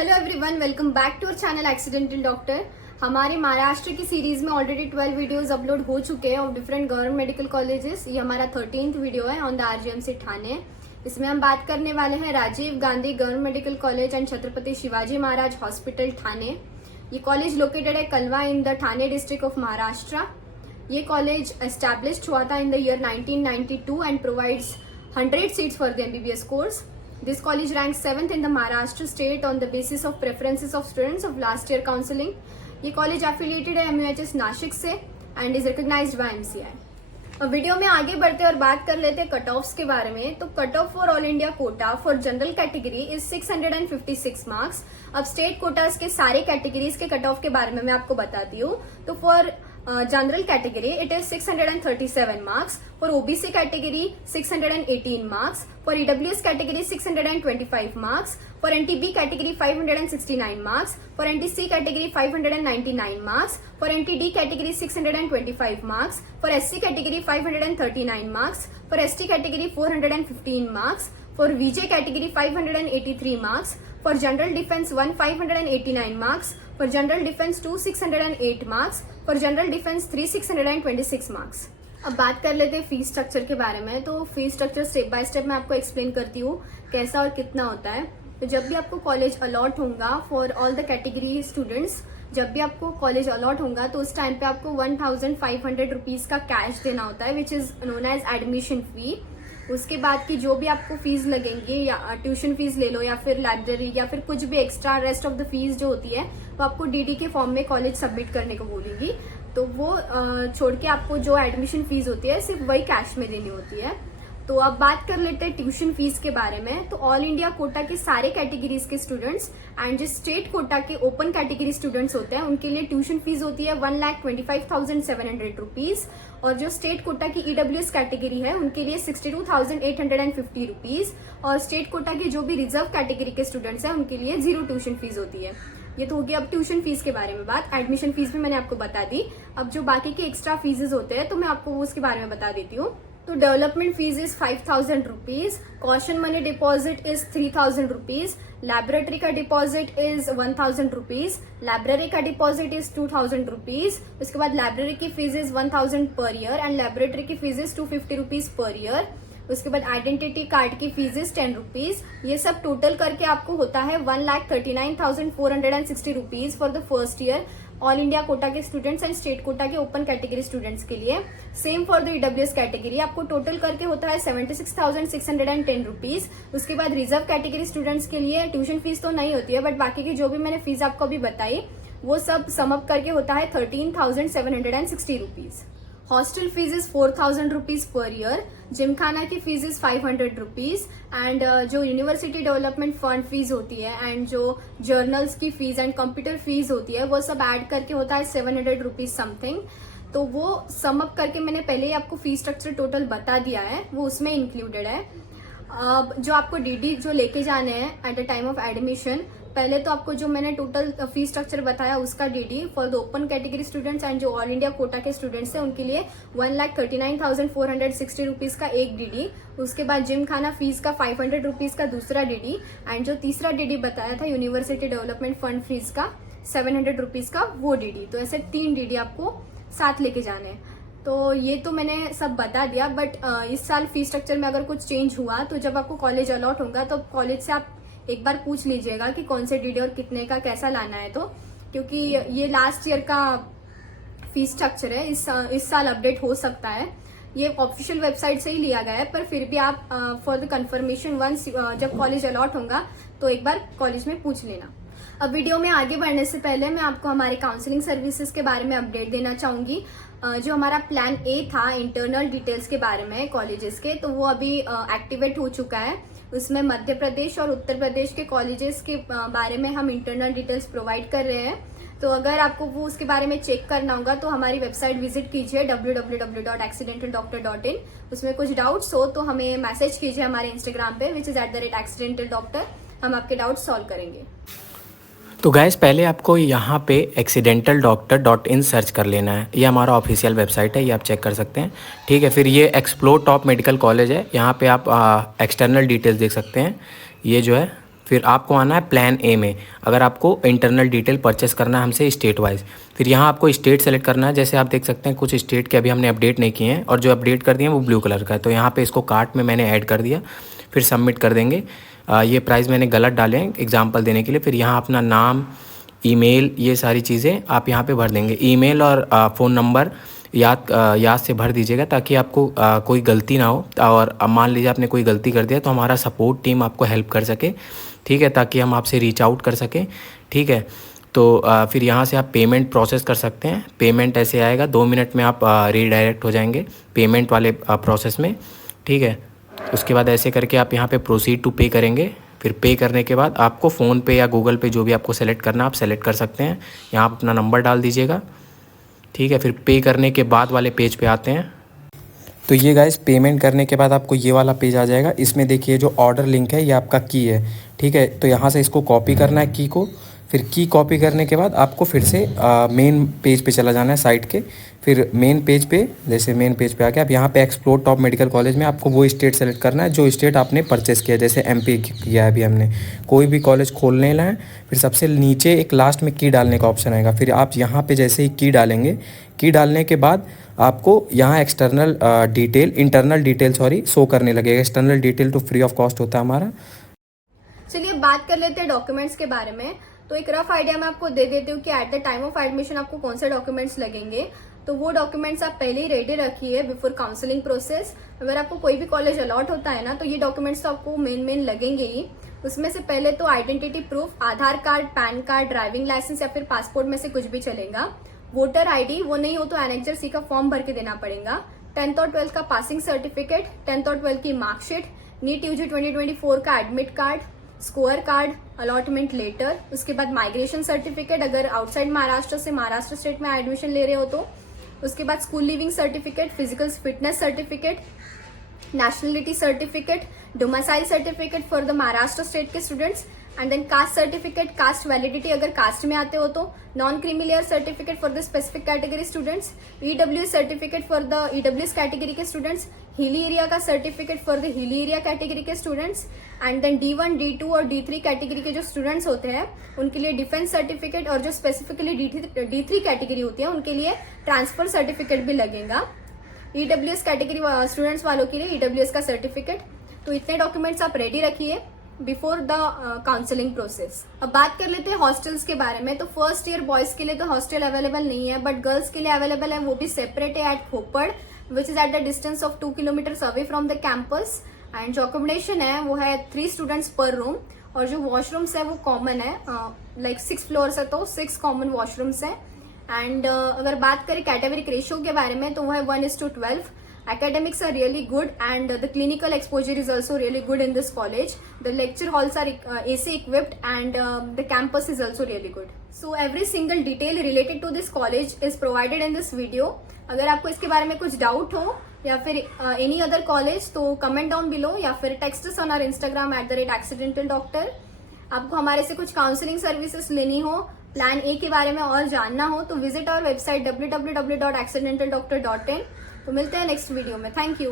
Hello everyone, welcome back to our channel accidental doctor. हमारे महाराष्ट्र की series में already 12 videos upload हो चुके हैं of different government medical colleges. ये हमारा 13th वीडियो है ऑन द आरजीएमसी ठाणे। इसमें हम बात करने वाले हैं Rajiv Gandhi government medical college and Chhatrapati Shivaji Maharaj hospital Thane. ये कॉलेज लोकेटेड है Kalwa in the Thane district of Maharashtra. ये कॉलेज एस्टैब्लिश्ड हुआ था in the year 1992 and provides 100 seats for the MBBS course. This college ranks 7th in the Maharashtra state on the basis of preferences of students of last year counseling. ये college affiliated है MUHS Nashik से and is recognised by MCI. अब video में आगे बढ़ते और बात कर लेते हैं कट ऑफ्स के बारे में. तो cut off for all India Kota for general category is 656 marks. अब स्टेट कोटास के सारे कैटेगरीज के कट ऑफ के बारे में मैं आपको बताती हूँ. तो for general category it is 637 marks. For OBC category 618 marks. For EWS category 625 marks. For NTB category 569 marks. For NTC category 599 marks. For NTD category 625 marks. For SC category 539 marks. For ST category 415 marks. For VJ category 583 marks. For General Defense 1 589 marks. For General Defense 2 608 marks. For General Defense 3 626 marks. अब बात कर लेते हैं fees structure के बारे में. तो fees structure step by step मैं आपको एक्सप्लेन करती हूँ कैसा और कितना होता है. तो जब भी आपको कॉलेज अलॉट होगा for all the category students, जब भी आपको कॉलेज अलॉट होगा तो उस टाइम पे आपको 1500 रुपीज का कैश देना होता है which is known as admission fee. उसके बाद की जो भी आपको फीस लगेंगी या ट्यूशन फीस ले लो या फिर लाइब्रेरी या फिर कुछ भी extra rest of the fees जो होती है वो आपको डीडी के फॉर्म में कॉलेज सबमिट करने को बोलेगी. तो वो छोड़ के आपको जो एडमिशन फीस होती है सिर्फ वही कैश में देनी होती है. तो अब बात कर लेते हैं ट्यूशन फीस के बारे में. तो ऑल इंडिया कोटा के सारे कैटेगरीज के स्टूडेंट्स एंड जो स्टेट कोटा के ओपन कैटेगरी स्टूडेंट्स होते हैं उनके लिए ट्यूशन फीस होती है 1,25,700 रुपीज. और जो स्टेट कोटा की ईडब्ल्यूएस कैटेगरी है उनके लिए 62,850 रुपीज. और स्टेट कोटा के जो भी रिजर्व कैटेगरी के स्टूडेंट्स हैं उनके लिए 0 ट्यूशन फीस होती है. ये तो होगी अब ट्यूशन फीस के बारे में बात. एडमिशन फीस भी मैंने आपको बता दी. अब जो बाकी के एक्स्ट्रा फीसेज होते हैं तो मैं आपको उसके बारे में बता देती हूँ. तो development fees is 5,000 rupees. Caution money deposit is 3,000 rupees. Laboratory का डिपॉजिट इज 1,000 रुपीज. लाइब्रेरी का डिपॉजिट इज 2,000 रुपीज. उसके बाद लाइब्रेरी की फीस इज 1,000 पर ईयर एंड लैबोरेटरी की fees is 250 rupees per year. उसके बाद आइडेंटिटी कार्ड की फीस इज 10 रुपीज. ये सब टोटल करके आपको होता है 1,39,460 rupees for the first year all India Kota के स्टूडेंट्स एंड स्टेट कोटा के ओपन कैटेगरी स्टूडेंट्स के लिए. Same for the EWS category आपको टोटल करके होता है 76,610 रुपीज. उसके बाद रिजर्व कैटेगरी स्टूडेंट्स के लिए ट्यूशन फीस तो नहीं होती है बट बाकी की जो भी मैंने फीस आपको अभी बताई वो सब समअप करके होता है 13,760 rupees. Hostel fees is 4,000 rupees per year. Gymkhana की फीस इज 500 रुपीज एंड जो यूनिवर्सिटी डेवलपमेंट फंड फीस होती है एंड जो जर्नल्स की फीस एंड कंप्यूटर फीस होती है वो सब ऐड करके होता है 700 रुपीज समथिंग. तो वो समअप करके मैंने पहले ही आपको फीस स्ट्रक्चर टोटल बता दिया है, वो उसमें इंक्लूडेड है. अब जो आपको डीडी जो लेके जाने हैं at the time of admission, पहले तो आपको जो मैंने टोटल फीस स्ट्रक्चर बताया उसका DD for the open category students and जो ऑल इंडिया कोटा के स्टूडेंट्स हैं उनके लिए 1,39,460 रुपीज का एक डीडी. उसके बाद जिम खाना फीस का 500 रुपीज का दूसरा डीडी एंड जो तीसरा डीडी बताया था यूनिवर्सिटी डेवलपमेंट फंड फीस का 700 रुपीज का वो डीडी. तो ऐसे 3 डीडी आपको साथ लेके जाने हैं. तो ये तो मैंने सब बता दिया बट इस साल फीस स्ट्रक्चर में अगर कुछ चेंज हुआ तो जब आपको कॉलेज अलॉट होगा तो कॉलेज से आप एक बार पूछ लीजिएगा कि कौन से डीडी और कितने का कैसा लाना है. तो क्योंकि ये लास्ट ईयर का फीस स्ट्रक्चर है, इस साल अपडेट हो सकता है. ये ऑफिशियल वेबसाइट से ही लिया गया है पर फिर भी आप फॉर द कंफर्मेशन वंस जब कॉलेज अलॉट होगा तो एक बार कॉलेज में पूछ लेना. अब वीडियो में आगे बढ़ने से पहले मैं आपको हमारे काउंसलिंग सर्विसेज के बारे में अपडेट देना चाहूंगी. जो हमारा प्लान ए था इंटरनल डिटेल्स के बारे में कॉलेजेस के, तो वो अभी एक्टिवेट हो चुका है. उसमें मध्य प्रदेश और उत्तर प्रदेश के कॉलेजेस के बारे में हम इंटरनल डिटेल्स प्रोवाइड कर रहे हैं. तो अगर आपको वो उसके बारे में चेक करना होगा तो हमारी वेबसाइट विजिट कीजिए www.accidental.in. उसमें कुछ डाउट्स हो तो हमें मैसेज कीजिए हमारे इंस्टाग्राम पे विच इज @accidental doctor. हम आपके डाउट्स सॉल्व करेंगे. तो गैस पहले आपको यहाँ पे accidental.doctor.in सर्च कर लेना है. ये हमारा ऑफिशियल वेबसाइट है, ये आप चेक कर सकते हैं. ठीक है, फिर ये एक्सप्लोर टॉप मेडिकल कॉलेज है. यहाँ पे आप एक्सटर्नल डिटेल्स देख सकते हैं. ये जो है फिर आपको आना है प्लान ए में, अगर आपको इंटरनल डिटेल परचेस करना है हमसे स्टेट वाइज। फिर यहाँ आपको स्टेट सेलेक्ट करना है। जैसे आप देख सकते हैं कुछ स्टेट के अभी हमने अपडेट नहीं किए हैं और जो अपडेट कर दिए हैं वो ब्लू कलर का है, तो यहाँ पे इसको कार्ट में मैंने ऐड कर दिया। फिर सबमिट कर देंगे। ये प्राइस मैंने गलत डाले हैं एग्जांपल देने के लिए। फिर यहाँ अपना नाम, ईमेल, ये सारी चीज़ें आप यहाँ पे भर देंगे। ईमेल और फ़ोन नंबर याद से भर दीजिएगा ताकि आपको कोई गलती ना हो। और अब मान लीजिए आपने कोई गलती कर दिया तो हमारा सपोर्ट टीम आपको हेल्प कर सके, ठीक है, ताकि हम आपसे रीच आउट कर सकें, ठीक है। तो फिर यहाँ से आप पेमेंट प्रोसेस कर सकते हैं। पेमेंट ऐसे आएगा, 2 मिनट में आप रीडायरेक्ट हो जाएंगे पेमेंट वाले प्रोसेस में, ठीक है। उसके बाद ऐसे करके आप यहाँ पे प्रोसीड टू पे करेंगे। फिर पे करने के बाद आपको फ़ोन पे या गूगल पे जो भी आपको सेलेक्ट करना आप सेलेक्ट कर सकते हैं। यहाँ आप अपना नंबर डाल दीजिएगा, ठीक है। फिर पे करने के बाद वाले पेज पे आते हैं। तो ये गाइस पेमेंट करने के बाद आपको ये वाला पेज आ जाएगा। इसमें देखिए जो ऑर्डर लिंक है ये आपका की है, ठीक है। तो यहाँ से इसको कॉपी करना है की को। फिर की कॉपी करने के बाद आपको फिर से मेन पेज पे चला जाना है साइट के। फिर मेन पेज पे, जैसे मेन पेज पे आके आप यहाँ पे एक्सप्लोर टॉप मेडिकल कॉलेज में आपको वो स्टेट सेलेक्ट करना है जो स्टेट आपने परचेस किया है। जैसे एमपी किया है अभी हमने, कोई भी कॉलेज खोलने लाए। फिर सबसे नीचे एक लास्ट में की डालने का ऑप्शन आएगा। फिर आप यहाँ पे जैसे ही की डालेंगे, की डालने के बाद आपको यहाँ इंटरनल डिटेल शो करने लगेगा। एक्सटर्नल डिटेल तो फ्री ऑफ कॉस्ट होता है हमारा। चलिए बात कर लेते हैं डॉक्यूमेंट्स के बारे में। तो एक रफ आइडिया मैं आपको दे देती हूँ कि at the time of admission आपको कौन से डॉक्यूमेंट्स लगेंगे। तो वो डॉक्यूमेंट्स आप पहले ही रेडी रखिए बिफोर काउंसलिंग प्रोसेस। अगर आपको कोई भी कॉलेज अलॉट होता है ना, तो ये डॉक्यूमेंट्स तो आपको मेन लगेंगे ही। उसमें से पहले तो identity proof, Aadhaar card, PAN card, driving licence या फिर पासपोर्ट में से कुछ भी चलेगा। वोटर आईडी, वो नहीं हो तो एनेक्जर सी का फॉर्म भर के देना पड़ेगा। 10th और 12th का पासिंग सर्टिफिकेट, 10th और 12th की मार्कशीट, नीट यूजी 2024 का admit card, score card, allotment letter. उसके बाद माइग्रेशन सर्टिफिकेट, अगर आउटसाइड महाराष्ट्र से महाराष्ट्र स्टेट में एडमिशन ले रहे हो तो। उसके बाद school leaving certificate, physical fitness certificate, nationality certificate, domicile certificate for the Maharashtra state के students, and then caste certificate, caste validity अगर कास्ट में आते हो तो, non creamy layer certificate for the specific category students, EWS certificate for the EWS category के students, hilly area का certificate for the hilly area category के students, and then D1, D2 और D3 category के जो students होते हैं उनके लिए डिफेंस सर्टिफिकेट, और जो स्पेसिफिकली D3 कैटेगरी होती है उनके लिए ट्रांसफर सर्टिफिकेट भी लगेगा। ईडब्ल्यूएस कैटेगरी स्टूडेंट्स वालों के लिए ईडब्ल्यूएस का सर्टिफिकेट। तो इतने डॉक्यूमेंट्स आप रेडी रखिए बिफोर द काउंसलिंग प्रोसेस। अब बात कर लेते हैं हॉस्टल्स के बारे में। तो फर्स्ट ईयर बॉयज के लिए तो हॉस्टल अवेलेबल नहीं है, बट गर्ल्स के लिए अवेलेबल है। वो भी सेपरेट है एट खोपड़, which is at the distance of 2 kilometre away from the campus. And जो अकोमोडेशन है वो है 3 स्टूडेंट्स पर रूम, और जो वॉशरूम्स है वो कॉमन है, लाइक 6 फ्लोर्स है तो 6 कॉमन वॉशरूम्स है। एंड अगर बात करें कैटेगरिक रेशियो के बारे में तो वो है 1:12। Academics are really good and the clinical exposure is also really good in this college. The lecture halls are AC equipped and the campus is also really good. So every single detail related to this college is provided in this video. अगर आपको इसके बारे में कुछ doubt हो या फिर any other college तो comment down below या फिर text us on our Instagram @accidentaldoctor। आपको हमारे से कुछ काउंसलिंग सर्विसेज लेनी हो, प्लान ए के बारे में और जानना हो तो विजिट आवर वेबसाइट www.accidentaldoctor.in। तो मिलते हैं नेक्स्ट वीडियो में। Thank you.